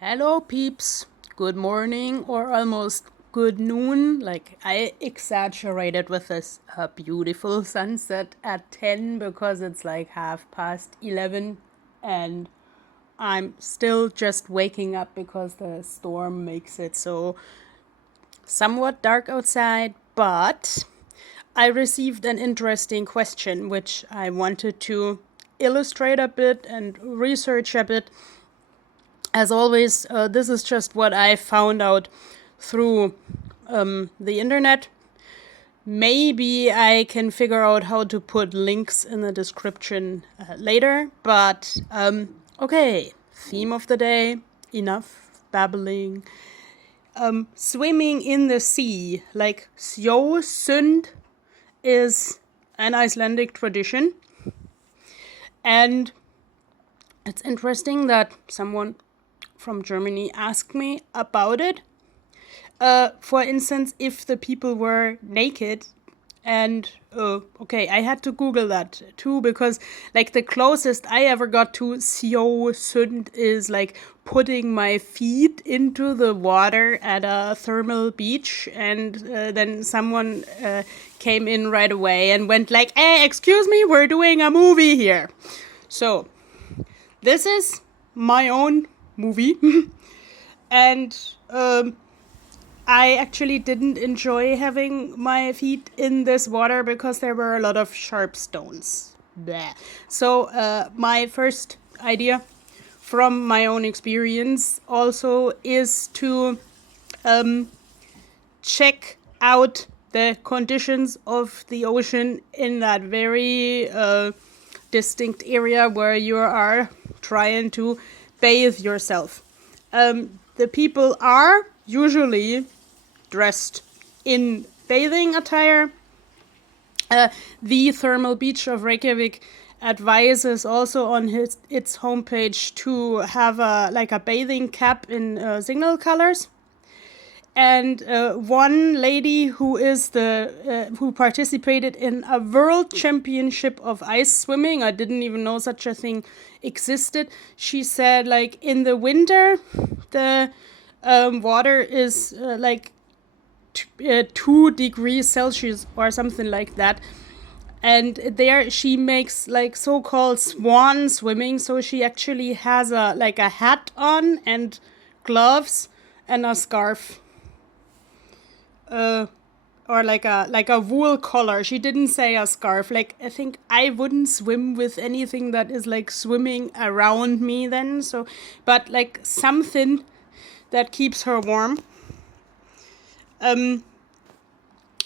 Hello, peeps. Good morning or almost good noon. Like, I exaggerated with this beautiful sunset at 10 because it's like 11:30 and I'm still just waking up because the storm makes it so somewhat dark outside. But I received an interesting question which I wanted to illustrate a bit and research a bit. As always, this is just what I found out through the internet. Maybe I can figure out how to put links in the description later, but okay, theme of the day, enough babbling. Swimming in the sea, like Sjosund, is an Icelandic tradition, and it's interesting that someone from Germany asked me about it. For instance, if the people were naked, and okay, I had to Google that too because like the closest I ever got to Sjosund is like putting my feet into the water at a thermal beach, and then someone came in right away and went like, "Hey, excuse me, we're doing a movie here." So this is my own movie, and I actually didn't enjoy having my feet in this water because there were a lot of sharp stones. Bleh. So my first idea from my own experience also is to check out the conditions of the ocean in that very distinct area where you are trying to bathe yourself. The people are usually dressed in bathing attire. The Thermal Beach of Reykjavik advises also on its homepage to have a bathing cap in signal colors. And one lady who participated in a world championship of ice swimming, I didn't even know such a thing existed. She said, like, in the winter, the water is 2 degrees Celsius or something like that. And there she makes like so-called swan swimming. So she actually has a hat on and gloves and a scarf. Or like a wool collar. She didn't say a scarf. Like, I think I wouldn't swim with anything that is like swimming around me then. So, but like something that keeps her warm.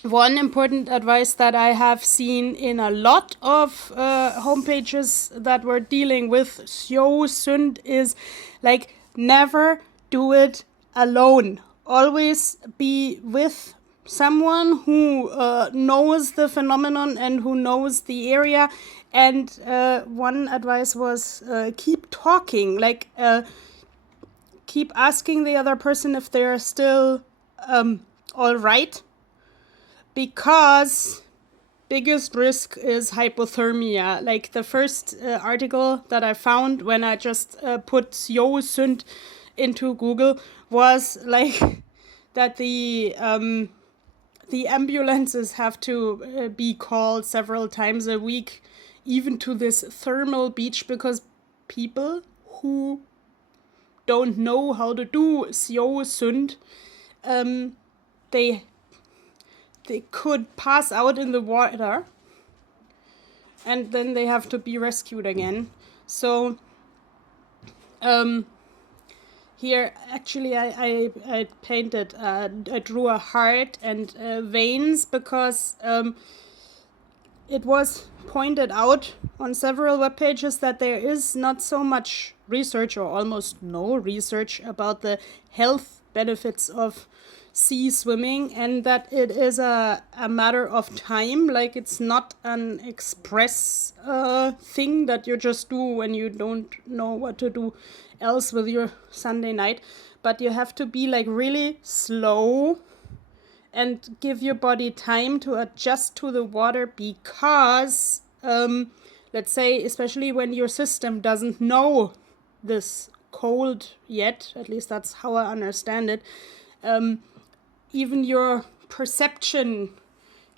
One important advice that I have seen in a lot of homepages that were dealing with Sjosund is like never do it alone. Always be with someone who knows the phenomenon and who knows the area. And one advice was keep talking, keep asking the other person if they're still all right, because biggest risk is hypothermia. Like the first article that I found when I just put Sjosund into Google was like that the ambulances have to be called several times a week, even to this thermal beach, because people who don't know how to do Sjosund, they could pass out in the water and then they have to be rescued again. So here actually I painted, I drew a heart and veins because it was pointed out on several web pages that there is not so much research or almost no research about the health benefits of sea swimming, and that it is a matter of time. Like, it's not an express thing that you just do when you don't know what to do else with your Sunday night, but you have to be like really slow and give your body time to adjust to the water, because let's say especially when your system doesn't know this cold yet. At least that's how I understand it. Even your perception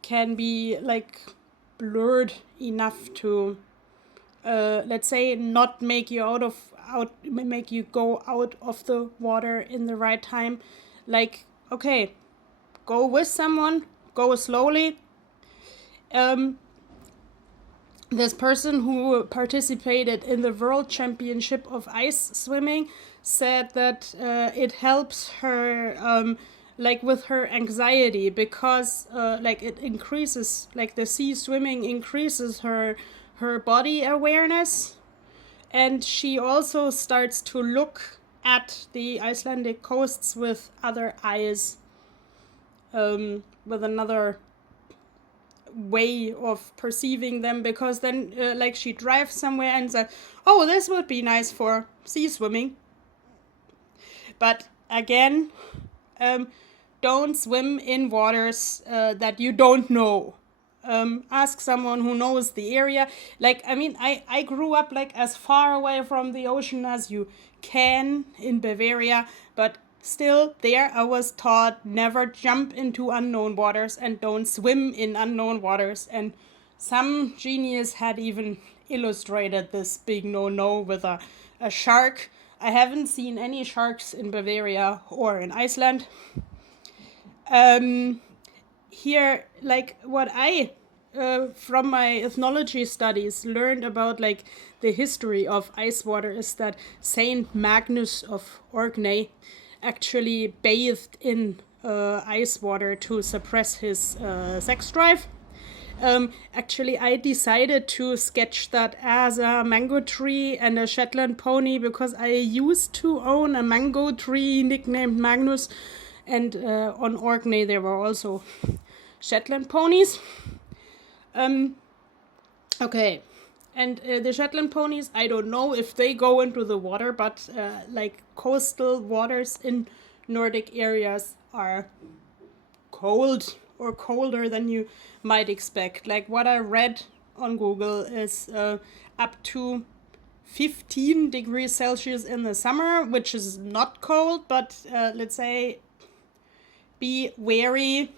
can be like blurred enough to, let's say, not make you make you go out of the water in the right time. Like, okay, go with someone, go slowly. This person who participated in the World Championship of ice swimming said that it helps her like with her anxiety, because like it increases, like the sea swimming increases her body awareness, and she also starts to look at the Icelandic coasts with other eyes, with another way of perceiving them, because then like she drives somewhere and says, oh, this would be nice for sea swimming. But again, don't swim in waters that you don't know. Ask someone who knows the area. Like, I mean, I grew up like as far away from the ocean as you can in Bavaria, but still there I was taught never jump into unknown waters and don't swim in unknown waters. And some genius had even illustrated this big no-no with a shark. I haven't seen any sharks in Bavaria or in Iceland. Here, like what I from my ethnology studies learned about like the history of ice water is that Saint Magnus of Orkney actually bathed in ice water to suppress his sex drive. Actually, I decided to sketch that as a mango tree and a Shetland pony because I used to own a mango tree nicknamed Magnus, and on Orkney there were also Shetland ponies. Okay, and the Shetland ponies, I don't know if they go into the water, but like coastal waters in Nordic areas are cold or colder than you might expect. Like what I read on Google is up to 15 degrees Celsius in the summer, which is not cold, but let's say be wary.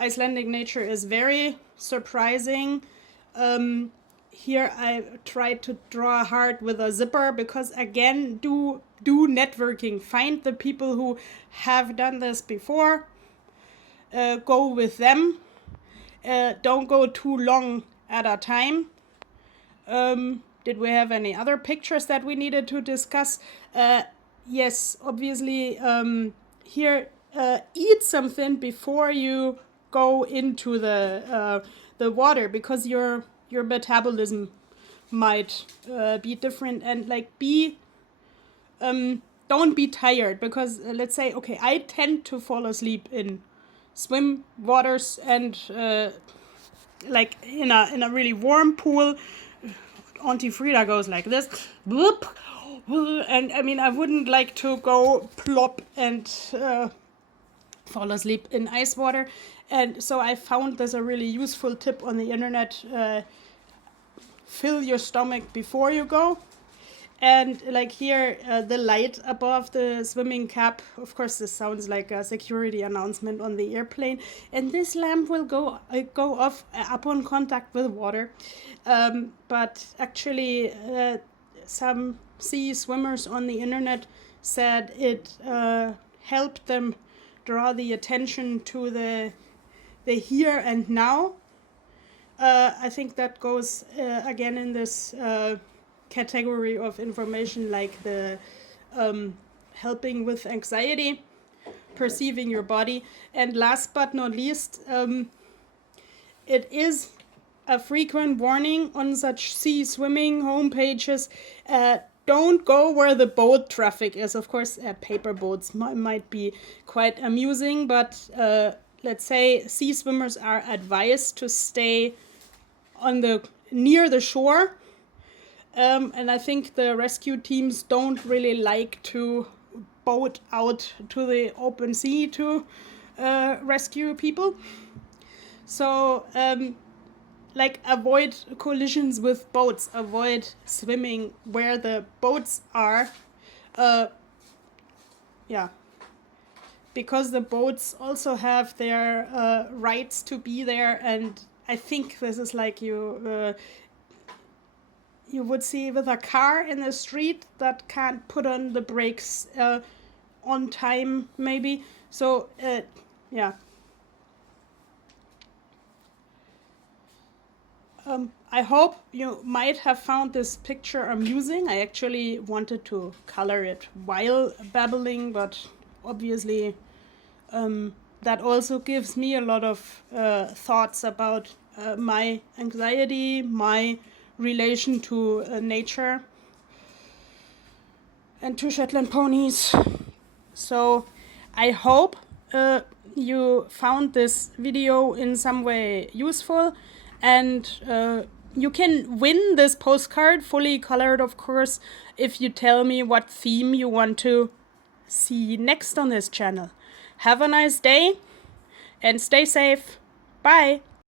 Icelandic nature is very surprising. Here I tried to draw a heart with a zipper because, again, do networking. Find the people who have done this before. Go with them. Don't go too long at a time. Did we have any other pictures that we needed to discuss? Yes, obviously, here, eat something before you go into the water, because your metabolism might be different, and like don't be tired, because let's say, okay, I tend to fall asleep in swim waters, and like in a really warm pool, Auntie Frida goes like this, whoop, and I mean I wouldn't like to go plop and fall asleep in ice water. And so I found this a really useful tip on the internet. Fill your stomach before you go. And like here, the light above the swimming cap, of course this sounds like a security announcement on the airplane, and this lamp will go off upon contact with water. But actually some sea swimmers on the internet said it helped them draw the attention to the here and now. I think that goes again in this category of information, like the helping with anxiety, perceiving your body. And last but not least, it is a frequent warning on such sea swimming homepages. Don't go where the boat traffic is. Of course, paper boats might be quite amusing, but let's say sea swimmers are advised to stay near the shore. And I think the rescue teams don't really like to boat out to the open sea to rescue people. So, like, avoid collisions with boats, avoid swimming where the boats are. Yeah, because the boats also have their rights to be there, and I think this is like you would see with a car in the street that can't put on the brakes on time, maybe. So yeah. I hope you might have found this picture amusing. I actually wanted to color it while babbling, but obviously that also gives me a lot of thoughts about my anxiety, my relation to nature, and to Shetland ponies. So I hope you found this video in some way useful, and you can win this postcard, fully colored of course, if you tell me what theme you want to see next on this channel. Have a nice day and stay safe. Bye!